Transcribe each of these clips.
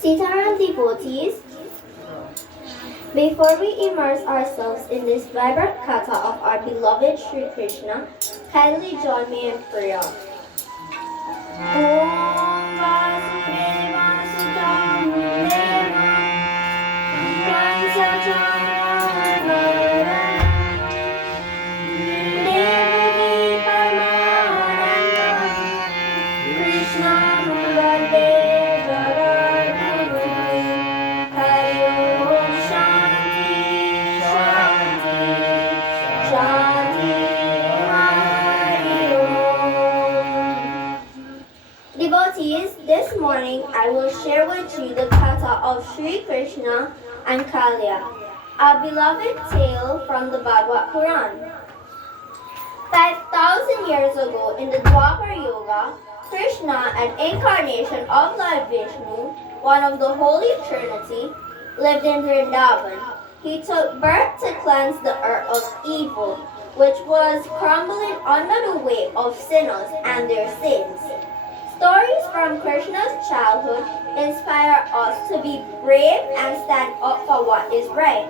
Sitaram devotees, before we immerse ourselves in this vibrant katha of our beloved Sri Krishna, kindly join me in prayer. Om Vasudevasudam Devam Kansajanam Devaki Paramanandam Krishnam Vande Jagadguru Hari Om Shanti Shanti Shanti Hari Om. Devotees, this morning I will share with you the katha of Sri Krishna and Kaliya, a beloved tale from the Bhagavad Puran. 5,000 years ago in the Dwapar Yuga, Krishna, an incarnation of Lord Vishnu, one of the Holy Trinity, lived in Vrindavan. He took birth to cleanse the earth of evil, which was crumbling under the weight of sinners and their sins. Stories from Krishna's childhood inspire us to be brave and stand up for what is right.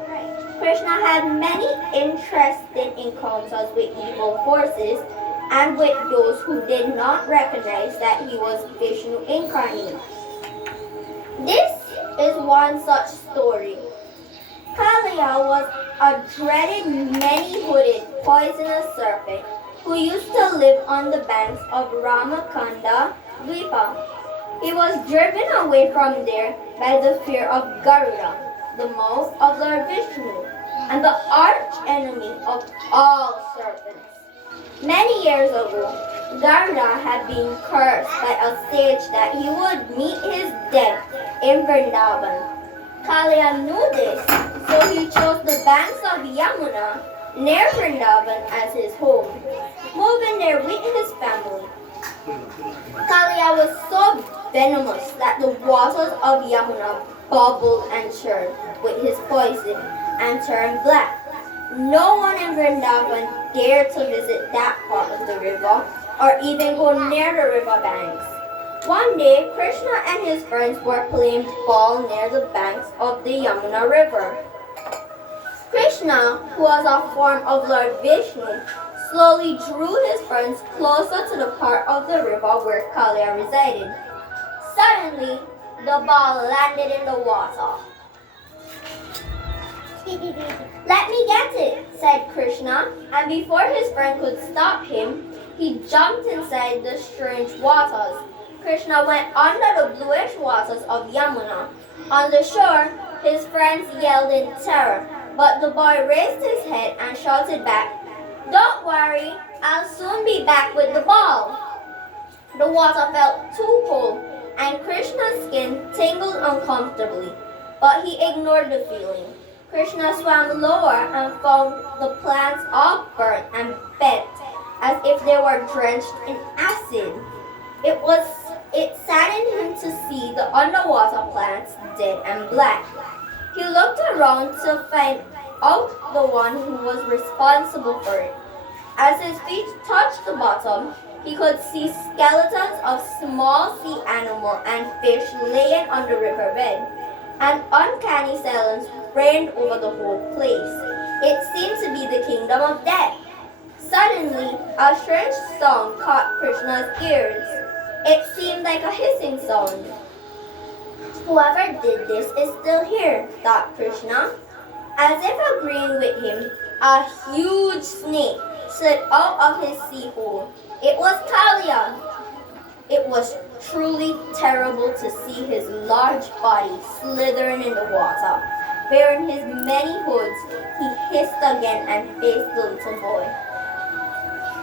Krishna had many interesting encounters with evil forces and with those who did not recognize that he was Vishnu incarnate. This is one such story. Kaliya was a dreaded many-hooded poisonous serpent who used to live on the banks of Ramakanda Dvipa. He was driven away from there by the fear of Garuda, the mouth of Lord Vishnu, and the arch enemy of all serpents. Many years ago, Garuda had been cursed by a sage that he would meet his death in Vrindavan. Kaliya knew this, so he chose the banks of Yamuna near Vrindavan as his home, moving there with his family. Kaliya was so venomous that the waters of Yamuna bubbled and churned with his poison and turned black. No one in Vrindavan dared to visit that part of the river or even go near the river banks. One day, Krishna and his friends were playing ball near the banks of the Yamuna river. Krishna, who was a form of Lord Vishnu, slowly drew his friends closer to the part of the river where Kaliya resided. Suddenly, the ball landed in the water. "Let me get it," said Krishna, and before his friend could stop him, he jumped inside the strange waters. Krishna went under the bluish waters of Yamuna. On the shore, his friends yelled in terror, but the boy raised his head and shouted back, "Don't worry, I'll soon be back with the ball." The water felt too cold, and Krishna's skin tingled uncomfortably, but he ignored the feeling. Krishna swam lower and found the plants all burnt and bent, as if they were drenched in acid. It saddened him to see the underwater plants dead and black. He looked around to find out the one who was responsible for it. As his feet touched the bottom, he could see skeletons of small sea animals and fish laying on the riverbed. An uncanny silence reigned over the whole place. It seemed to be the kingdom of death. Suddenly, a strange sound caught Krishna's ears. It seemed like a hissing sound. "Whoever did this is still here," thought Krishna. As if agreeing with him, a huge snake slid out of his sea hole. It was Kaliya. It was truly terrible to see his large body slithering in the water. Bearing his many hoods, he hissed again and faced the little boy.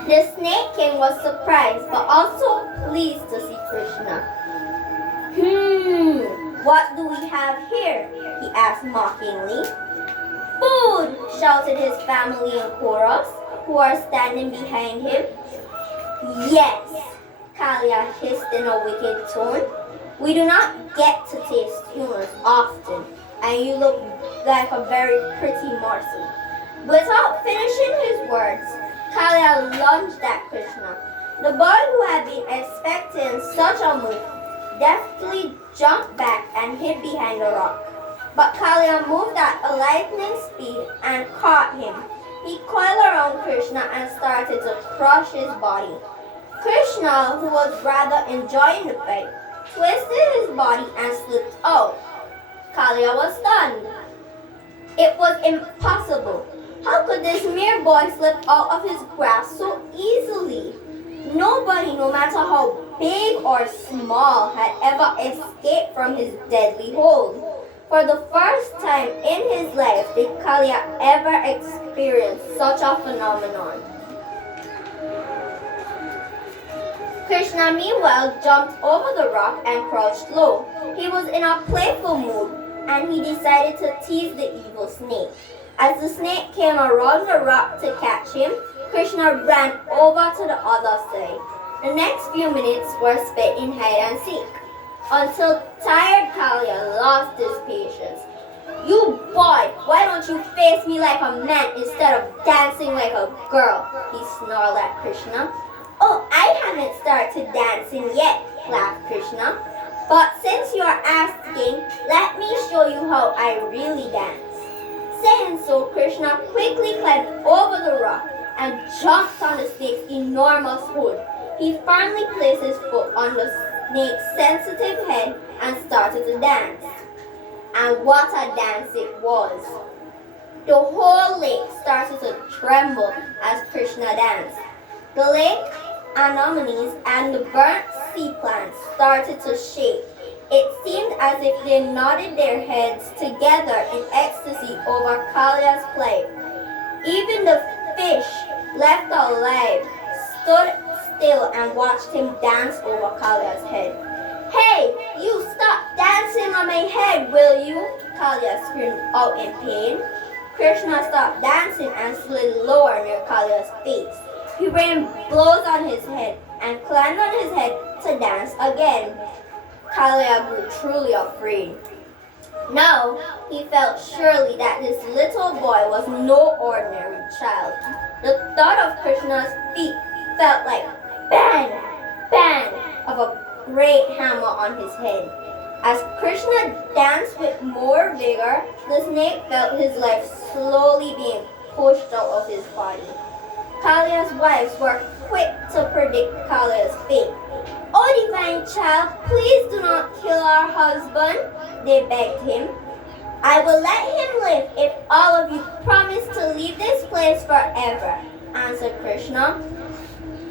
The snake king was surprised but also pleased to see Krishna. What do we have here?" he asked mockingly. "Food!" shouted his family in chorus, who were standing behind him. "Yes," Kaliya hissed in a wicked tone. "We do not get to taste humans often, and you look like a very pretty morsel." Without finishing his words, Kaliya lunged at Krishna. The boy, who had been expecting such a move, deftly jumped back and hid behind a rock. But Kalia moved at a lightning speed and caught him. He coiled around Krishna and started to crush his body. Krishna, who was rather enjoying the fight, twisted his body and slipped out. Kalia was stunned. It was impossible. How could this mere boy slip out of his grasp so easily? Nobody, no matter how big or small, had ever escaped from his deadly hold. For the first time in his life did Kalia ever experience such a phenomenon. Krishna meanwhile jumped over the rock and crouched low. He was in a playful mood and he decided to tease the evil snake. As the snake came around the rock to catch him, Krishna ran over to the other side. The next few minutes were spent in hide and seek, until tired Kalia lost his patience. "You boy, why don't you face me like a man instead of dancing like a girl?" he snarled at Krishna. "Oh, I haven't started dancing yet," laughed Krishna. "But since you are asking, let me show you how I really dance." Saying so, Krishna quickly climbed over the rock and jumped on the snake's enormous hood. He firmly placed his foot on the snake's sensitive head and started to dance. And what a dance it was! The whole lake started to tremble as Krishna danced. The lake anemones and the burnt sea plants started to shake. It seemed as if they nodded their heads together in ecstasy over Kalia's plight. Even the fish, left alive, stood still and watched him dance over Kalia's head. "Hey, you stop dancing on my head, will you?" Kalia screamed out in pain. Krishna stopped dancing and slid lower near Kalia's face. He rained blows on his head and climbed on his head to dance again. Kalia grew truly afraid. Now he felt surely that this little boy was no ordinary child. The thud of Krishna's feet felt like bang, bang of a great hammer on his head. As Krishna danced with more vigor, the snake felt his life slowly being pushed out of his body. Kalia's wives were quick to predict Kalia's fate. "Oh, divine child, please do not kill our husband," they begged him. "I will let him live if all of you promise to leave this place forever," answered Krishna.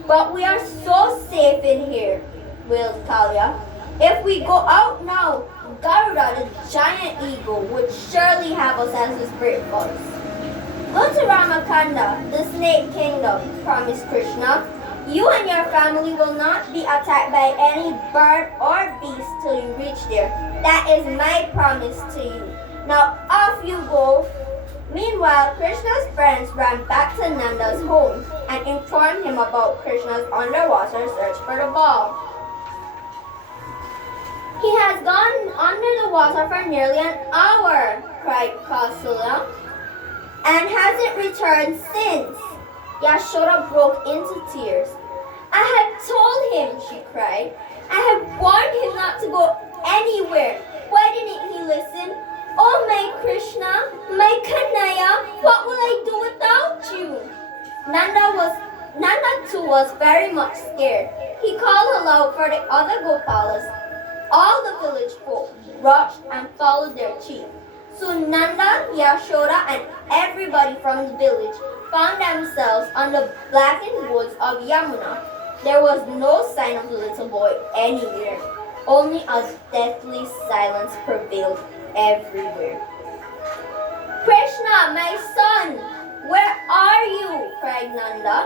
"But we are so safe in here," wailed Kalia. "If we go out now, Garuda, the giant eagle, would surely have us as his breakfast." "Go to Ramakanda, the snake kingdom," promised Krishna. "You and your family will not be attacked by any bird or beast till you reach there. That is my promise to you. Now off you go." Meanwhile, Krishna's friends ran back to Nanda's home and informed him about Krishna's underwater search for the ball. "He has gone under the water for nearly an hour," cried Kausalya, "and hasn't returned since." Yashoda broke into tears. "I had told him," she cried. "I had warned him not to go anywhere. Why didn't he listen? Oh, my Krishna, my Kanaya, what will I do without you?" Nanda too was very much scared. He called aloud for the other Gopalas. All the village folk rushed and followed their chief. Soon Nanda, Yashoda, and everybody from the village found themselves on the blackened woods of Yamuna. There was no sign of the little boy anywhere. Only a deathly silence prevailed everywhere. "Krishna, my son, where are you?" cried Nanda.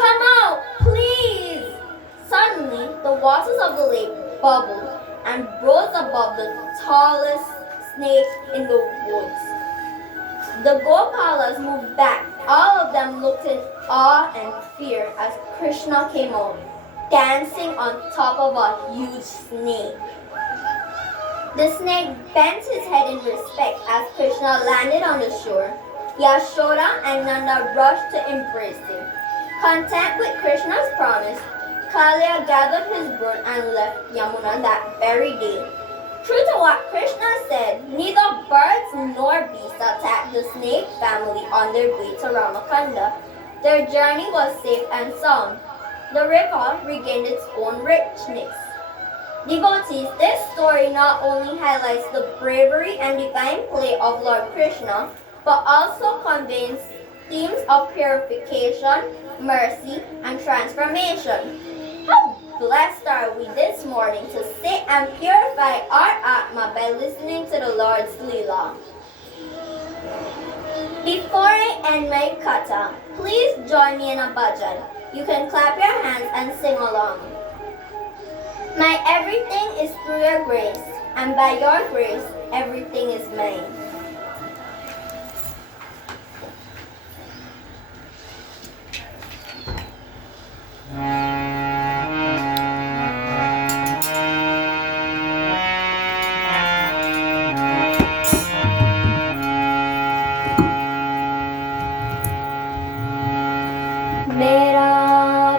"Come out, please!" Suddenly, the waters of the lake bubbled and rose above the tallest snake in the woods. The Gopalas moved back. All of them looked in awe and fear as Krishna came out, dancing on top of a huge snake. The snake bent his head in respect as Krishna landed on the shore. Yashoda and Nanda rushed to embrace him. Content with Krishna's promise, Kalia gathered his brood and left Yamuna that very day. True to what Krishna said, neither birds nor beasts attacked the snake family on their way to Ramakanda. Their journey was safe and sound. The river regained its own richness. Devotees, this story not only highlights the bravery and divine play of Lord Krishna, but also conveys themes of purification, mercy, and transformation. How blessed are we this morning to sit and purify our Atma by listening to the Lord's Leela. Before I end my kata, please join me in a bhajan. You can clap your hands and sing along. My everything is through your grace, and by your grace, everything is mine. मेरा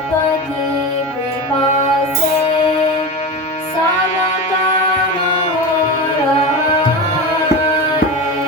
पति कृपा से सब काम हो रहा है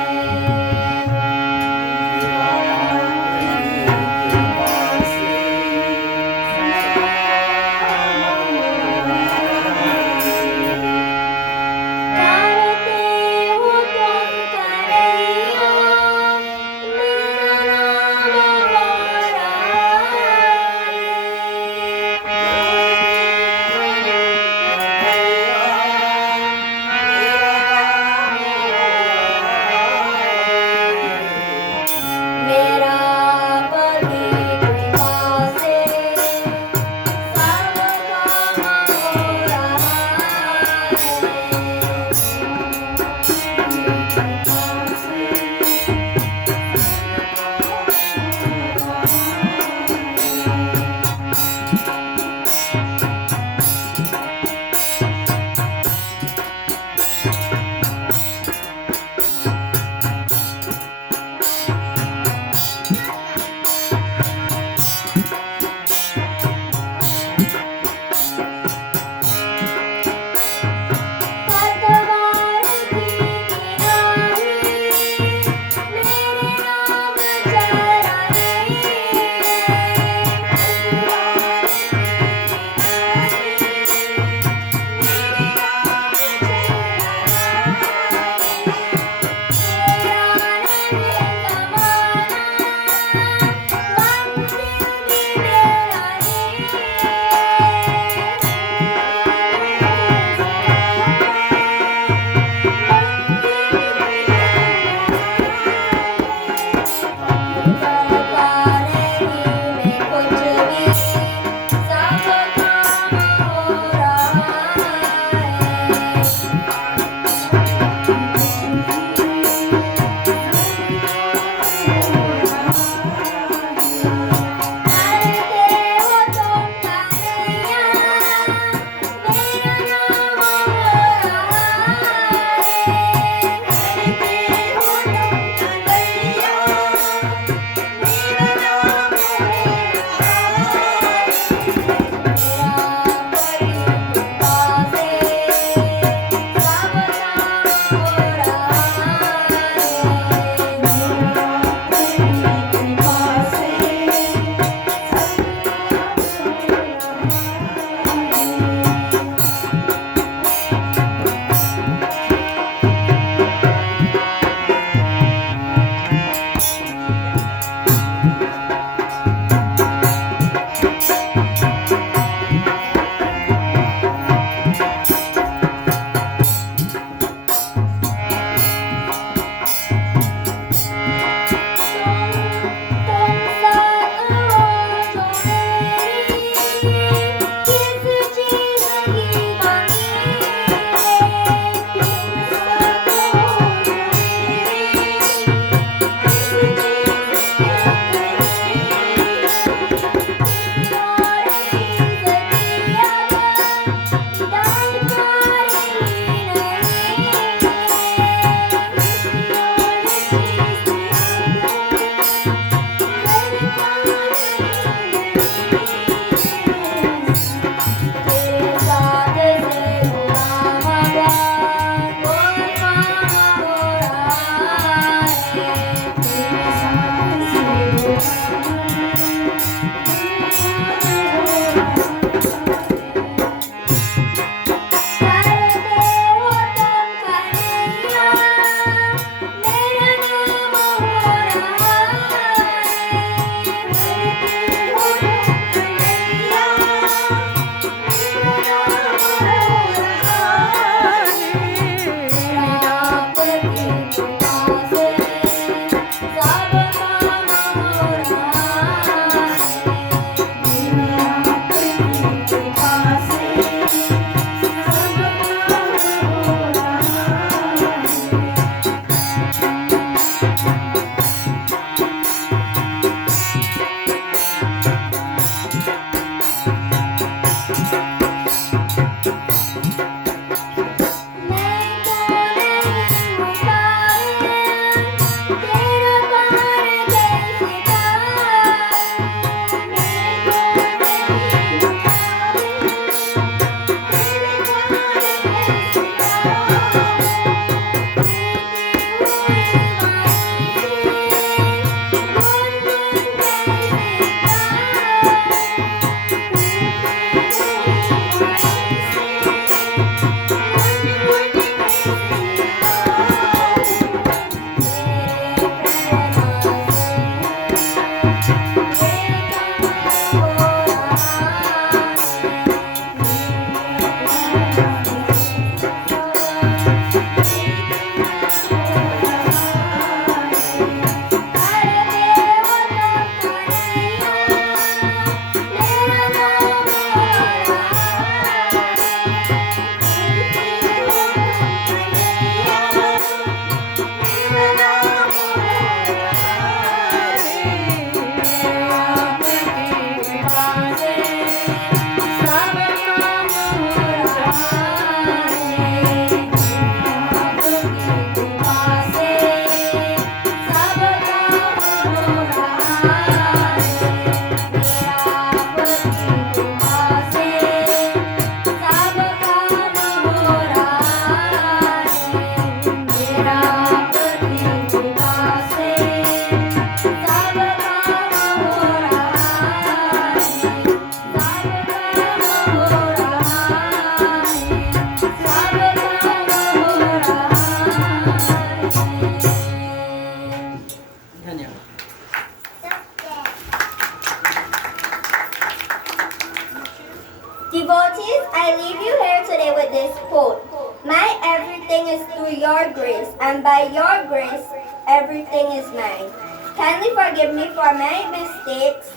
your grace, and by your grace, everything is mine. Kindly forgive me for my mistakes.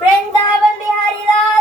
Vrindavan Bihari Lal